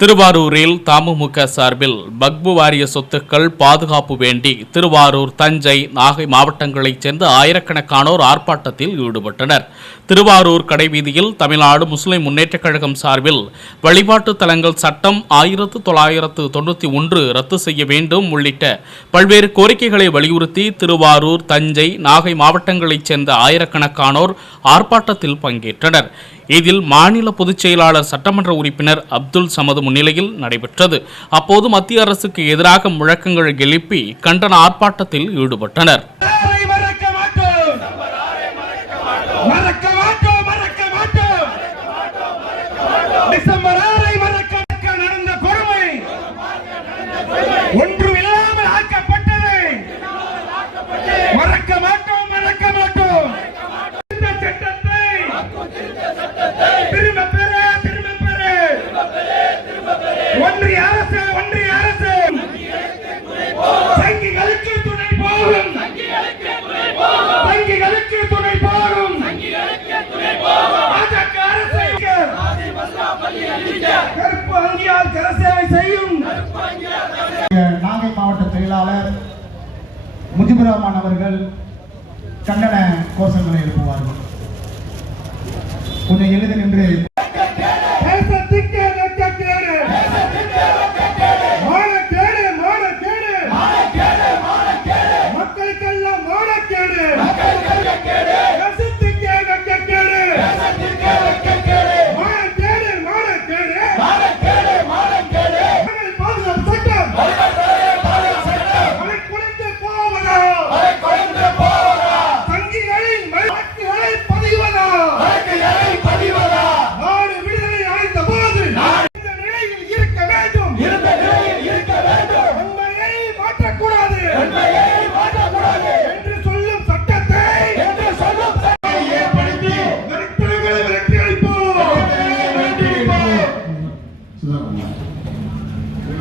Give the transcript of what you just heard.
திருவாரூரில் தமுமுக சார்பில் வக்பு வாரிய சொத்துக்கள் பாதுகாப்பு வேண்டி திருவாரூர், தஞ்சை, நாகை மாவட்டங்களைச் சேர்ந்த ஆயிரக்கணக்கானோர் ஆர்ப்பாட்டத்தில் ஈடுபட்டனர். திருவாரூர் கடைவீதியில் தமிழ்நாடு முஸ்லிம் முன்னேற்றக் கழகம் சார்பில் வழிபாட்டு தலங்கள் சட்டம் 1991 ரத்து செய்ய வேண்டும் உள்ளிட்ட பல்வேறு கோரிக்கைகளை வலியுறுத்தி திருவாரூர், தஞ்சை, நாகை மாவட்டங்களைச் சேர்ந்த ஆயிரக்கணக்கானோர் ஆர்ப்பாட்டத்தில் பங்கேற்றனர். இதில் மாநில பொதுச் செயலாளர் சட்டமன்ற உறுப்பினர் அப்துல் சமது முன்னிலையில் நடைபெற்றது. அப்போது மத்திய அரசுக்கு எதிராக முழக்கங்கள் எழுப்பி கண்டன ஆர்ப்பாட்டத்தில் ஈடுபட்டனர். நாகை மாவட்ட செயலாளர் முஜிபுர் ரஹ்மான் அவர்கள் கண்டன கோஷங்களை எழுப்புவார்கள். கொஞ்சம் எழுதி நின்று